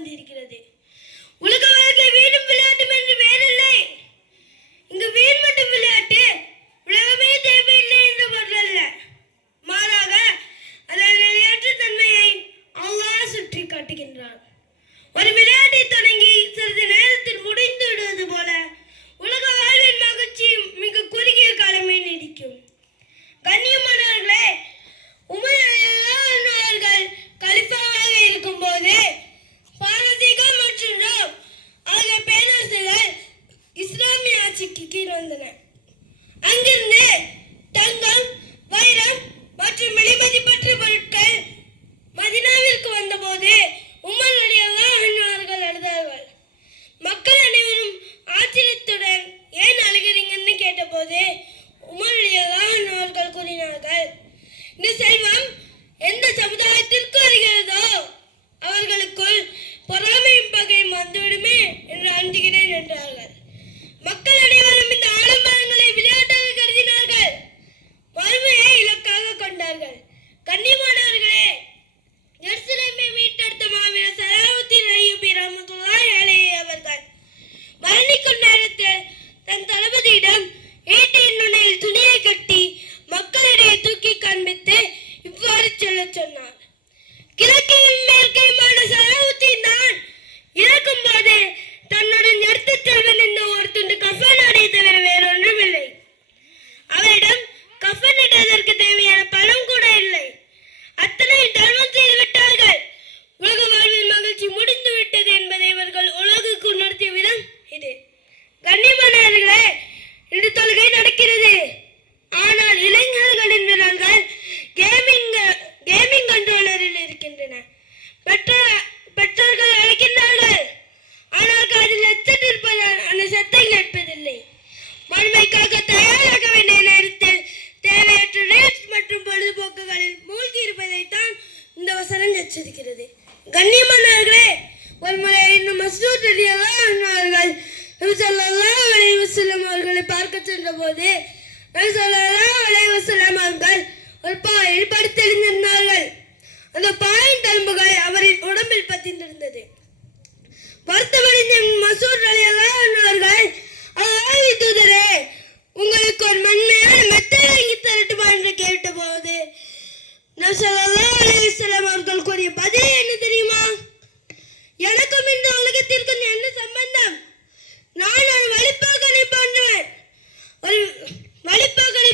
வந்திருக்கிறது. உலக வாழ்க்கை வீடும் விளையாட்டும் என்று வேறில்லை. இங்கு வீண் மட்டும் விளையாட்டு உலகமே தேவையில்லை என்று பொருளல்ல. மாறாக அதன் நிலையற்ற தன்மையை அல்லாஹ் சுற்றி காட்டுகின்றான். ஒரு விளையாட்டை தொடங்கி சிறிது நேரத்தில் முடிந்து விடுவது போல உலக வாழ்வின் மகிழ்ச்சி மிக குறுகிய காலமே நீடிக்கும். கண்ணியமானவர்களே, உமர்கள் கலிஃபாவாக இருக்கும் போது பாரசீக மற்றும் ரோம் ஆகிய பேரரசுகள் இஸ்லாமிய ஆட்சிக்கு கீழ் வந்தன. அங்கிருந்து தங்கம், வைரம் மற்றும் விலைமதிப்பற்ற பொருட்கள் மதீனாவிற்கு வந்தபோது உமர் ரலியல்லாஹு அன்ஹு அவர்கள் அழுதார்கள். மக்கள் அனைவரும் ஆச்சரியத்துடன் ஏன் அழுகிறீங்கன்னு கேட்டபோது உமர் ரலியல்லாஹு அன்ஹு அவர்கள் கூறினார்கள், இந்த செல்வம் எந்த சமுதாயத்திற்கு வருகிறதோ அவர்களுக்குள் பொறாமையும் பகையும் வந்துவிடுமே என்று அஞ்சுகிறேன் என்றார்கள். மக்கள் அனைவரும் இந்த ஆடம்பரங்களை விளையாட்டாக கருதினார்கள், வறுமையை இலக்காக கொண்டார்கள். கண்ணியமானவர்களே, எருசலேமை மீட்டெடுத்த மாவீரர் சலாவுத்தீன் அய்யூபி ரஹ்மத்துல்லாஹி அலைஹி அவர்கள் மரணிக்கும் நேரத்தில் தன் தளபதியிடம் ஈட்டியின் நுனியில் துணியை கட்டி மக்களிடையே தூக்கி காண்பித்து இவ்வாறு சொல்லச் சொன்னார். கிழக்கையும் மேற்கையுமான சலாவுத்தீன் தான் இறக்கும் போது தன்னுடன் எடுத்துச் செல்வன் இந்த ஒரு துண்டு கஃபன் ஆடை தவிர வேறொன்றும் இல்லை. அவரிடம் கஃபன் இடுவதற்கு தேவையான பணம் கூட இல்லை. அத்தனை தர்மம் செய்து விட்டார்கள். உலக வாழ்வில் மகிழ்ச்சி முடிந்து விட்டது என்பதை இவர்கள் உலகுக்கு உணர்த்திய விதம் இது. கண்ணியமானவர்களே, இன்று தொழுகை நடக்கிறது. ஆனால் இளைஞர்களின் விரல்கள் கேமிங் கண்ட்ரோலரில் இருக்கின்றன. பெற்றோர்கள் அழைக்கின்றார்கள், ஆனால் அதில் ஹெட்செட் இருப்பதால் அந்த சத்தம் கேட்பதில்லை. வறுமைக்காக தயாராக வேண்டிய நேரத்தில் தேவையற்ற ரீல்ஸ் மற்றும் பொழுதுபோக்குகளில் மூழ்கி இருப்பதைத்தான் இந்த வசனம் எச்சரிக்கிறது. கண்ணியமானவர்களே, ஒருமுறை இன்னும் மஸ்ஊத் ரலியல்லாஹு அன்ஹு அவர்கள் நபி ஸல்லல்லாஹு அலைஹி வஸல்லம் அவர்களை பார்க்க சென்ற போது நபி ஸல்லல்லாஹு அலைஹி வஸல்லம் அவர்கள் ஒரு பாயில் படுத்தெழுந்திருந்தார்கள். அந்த பாயின் தழும்புகள் அவரின் உடம்பில் பதிந்திருந்தது. வருத்தமடைந்த மஸ்ஊத் ரலியல்லாஹு அன்ஹு அவர்கள், அல்லாஹ்வின் தூதரே, உங்களுக்கு ஒரு மென்மையான மெத்தை வாங்கி தரட்டுமா என்று கேட்டபோது நபி ஸல்லல்லாஹு அலைஹி வஸல்லம் அவர்கள் கூறிய பதில் என்ன தெரியுமா? எனக்கும் இந்த உலகத்திற்கும் என்ன சம்பந்தம்? நான் ஒரு வழிப்போக்கனை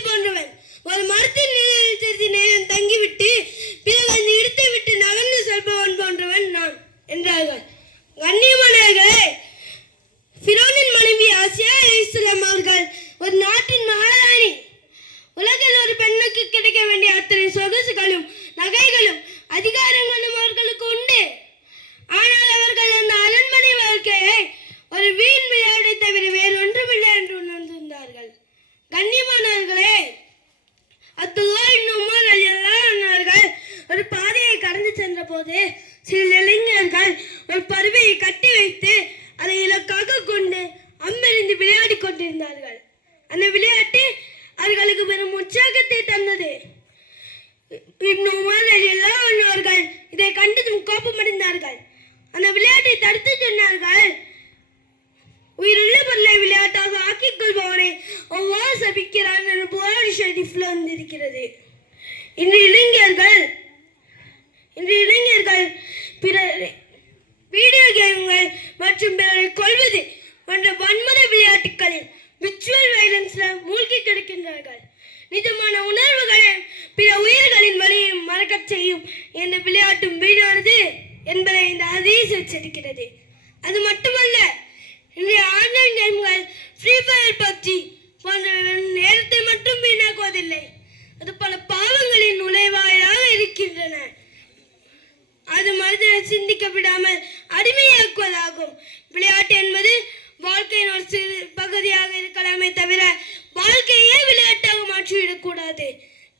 போன்றவன். ஒரு மரத்தின் நிழலில் சிறிது நேரம் தங்கிவிட்டு பிறகு அந்த இடத்தை விட்டு நகர்ந்து செல்பவன் போன்றவன் நான் என்றார்கள். கண்ணியமானவர்களே, ஃபிரௌனின் மனைவி ஆசியா அலைஹிஸ்ஸலாம் அவர்கள் ஒரு நாட்டின் மகாராணி. உலகில் ஒரு பெண்ணுக்கு கிடைக்க வேண்டிய அத்தனை சொகுசுகளும் நகைகளும் அதிகாரங்களும் அவர்களுக்கு உண்டு. ஆனால் அவர்கள் அந்த அரண்மனை வாழ்க்கையை ஒரு வீண் விளையாட்டை தவிர வேறு ஒன்றுமில்லை என்று உணர்ந்திருந்தார்கள். கண்ணியமானவர்களே, அப்துல்லாஹ் இப்னு உமர் ரலியல்லாஹு அன்ஹு அவர்கள் ஒரு பாதையை கடந்து சென்ற போது சில இளைஞர்கள் ஒரு பருவையை கட்டி வைத்து அதை இலக்காக கொண்டு அம்பெறிந்து விளையாடி கொண்டிருந்தார்கள். அந்த விளையாட்டு அவர்களுக்கு பெரும் உற்சாகத்தை தந்தது. இப்னு உமர் ரலியல்லாஹு அன்ஹு அவர்கள் இதை கண்டதும் கோபமடைந்தார்கள். அந்த விளையாட்டை தடுத்து சொன்னார்கள், உயிருள்ள பொருளை விளையாட்டாக ஆக்கிக் கொள்பவனை அல்லாஹ் சபிக்கிறான் என்று புகாரி ஷரீஃப்ல வந்திருக்கிறது. இன்று இளைஞர்கள் பிறர் வீடியோ கேம்கள் மற்றும் பிறரை கொல்வது போன்ற வன்முறை விளையாட்டுகளில் விர்ச்சுவல் வயலன்ஸ்ல மூழ்கி கிடக்கின்றார்கள். நிஜமான உணர்வுகளை பிற உயிர்களின் வழியையும் மறக்கச் செய்யும் என்ற விளையாட்டும் வீணானது என்பதை இந்த ஹதீஸ் எச்சரிக்கிறது. அது மட்டுமல்ல, இன்றைய ஆன்லைன் கேம்கள் ஃப்ரீ ஃபயர், பப்ஜி போன்ற நேரத்தை மட்டும் வீணாக்குவதில்லை, அது பல பாவங்களின் நுழைவாயிலாக இருக்கின்றன. அது மனிதனை சிந்திக்க விடாமல் அடிமையாக்குவதாகும். விளையாட்டு என்பது வாழ்க்கையின் ஒரு சிறு பகுதியாக இருக்கலாமே தவிர வாழ்க்கையே விளையாட்டாக மாற்றிவிடக்கூடாது.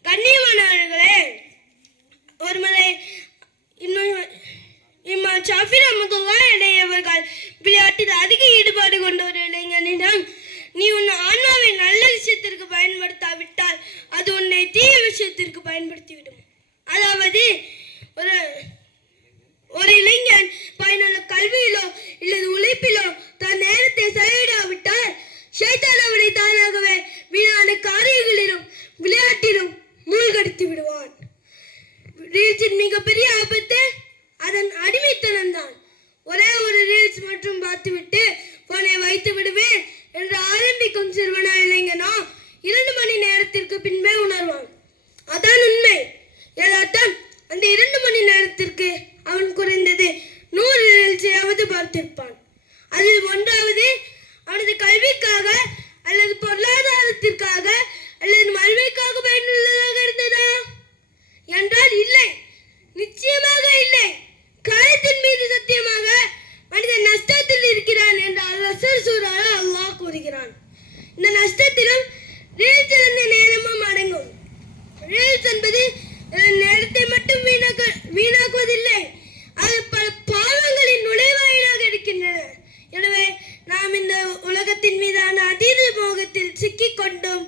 கண்ணியமானவர்களே, ஒருமுறை இமாம் ஷாஃபி ரஹ்மத்துல்லாஹி அலைஹி அவர்கள் விளையாட்டில் அதிக ஈடுபாடு கொண்ட ஒரு இளைஞனிடம், நீ உன் ஆன்மாவை நல்ல விஷயத்திற்கு பயன்படுத்தாவிட்டால் அது உன்னை தீய விஷயத்திற்கு பயன்படுத்திவிடும். அதாவது ஒரு இளைஞன் பயனுள்ள பார்த்துவிட்டு போனை வைத்து விடுவேன் என்று ஆரம்பிக்கும் சிறுவனோ இளைஞனோ 2 மணி நேரத்திற்கு பின்பே உணர்வான். அதான் உண்மை. ஏதாட்டம் அந்த 2 மணி நேரத்திற்கு அவன் குறைந்தது 100 ரீல்ஸையாவது பார்த்திருப்பான். அதில் ஒன்றாவது அவனது கல்விக்காக அல்லது பொருளாதாரத்திற்காக அல்லது மல்வைக்காக பயனுள்ளதாக இருந்ததா என்றால் இல்லை, நிச்சயமாக இல்லை. காலத்தின் மீது சத்தியமாக மனிதன் நஷ்டத்தில் இருக்கிறான் என்று ரசூல் சூரால அல்லாஹ் கூறுகிறான். இந்த நஷ்டத்திலும் ரீல்ஸ் இருந்த நேரமும் அடங்கும். ரீல்ஸ் என்பது நேரத்தை மட்டும் வீணாக்குவதில்லை, அது பல பாவங்களின் நுழைவாயிலாக இருக்கின்றன. எனவே நாம் இந்த உலகத்தின் மீதான அதீத மோகத்தில் சிக்கிக் கொண்டும்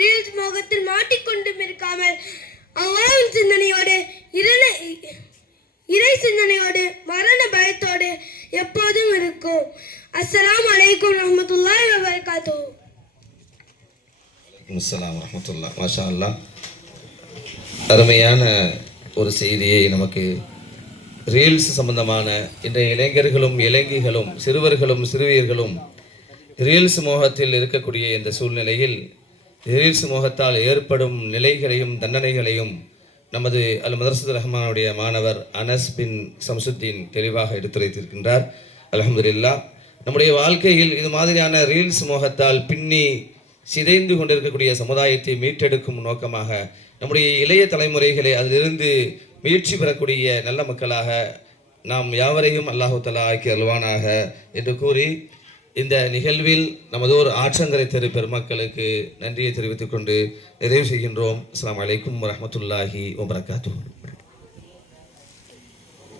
ரீல்ஸ் மோகத்தில் மாட்டிக்கொண்டும் இருக்காமல் அல்லாஹ்வின் சிந்தனையோடு இறை சிந்தனையோடு மரண பயத்தோடு எப்போதும் இருக்கும். அஸ்ஸலாமு அலைக்கும் ரஹ்மத்துல்லாஹி வ பரகாத்துஹு. அஸ்ஸலாமு வரஹ்மத்துல்லாஹ். மாஷா அல்லாஹ், அருமையான ஒரு செய்தியை நமக்கு ரீல்ஸ் சம்பந்தமான இன்றைய இளைஞர்களும் இளைஞிகளும் சிறுவர்களும் சிறுவியர்களும் ரீல்ஸ் மோகத்தில் இருக்கக்கூடிய இந்த சூழ்நிலையில் ரீல்ஸ் மோகத்தால் ஏற்படும் நிலைகளையும் தண்டனைகளையும் நமது அல் மதரசத்துர் ரஹ்மானுடைய மாணவர் அனஸ் பின் சம்சுத்தீன் தெளிவாக எடுத்துரைத்திருக்கின்றார். அல்ஹம்துலில்லாஹ். நம்முடைய வாழ்க்கையில் இது மாதிரியான ரீல்ஸ் மோகத்தால் பின்னி சிதைந்து கொண்டிருக்கக்கூடிய சமுதாயத்தை மீட்டெடுக்கும் நோக்கமாக நம்முடைய இளைய தலைமுறைகளை அதிலிருந்து முயற்சி பெறக்கூடிய நல்ல மக்களாக நாம் யாவரையும் அல்லாஹு தஆலா ஆக்கி அல்வானாக என்று கூறி இந்த நிகழ்வில் நமதோர் ஆற்றங்கரை தெரு பெருமக்களுக்கு நன்றியை தெரிவித்துக் கொண்டு நிறைவு செய்கின்றோம். அஸ்ஸலாமு அலைக்கும் வரஹ்மத்துல்லாஹி வபரகாத்துஹு.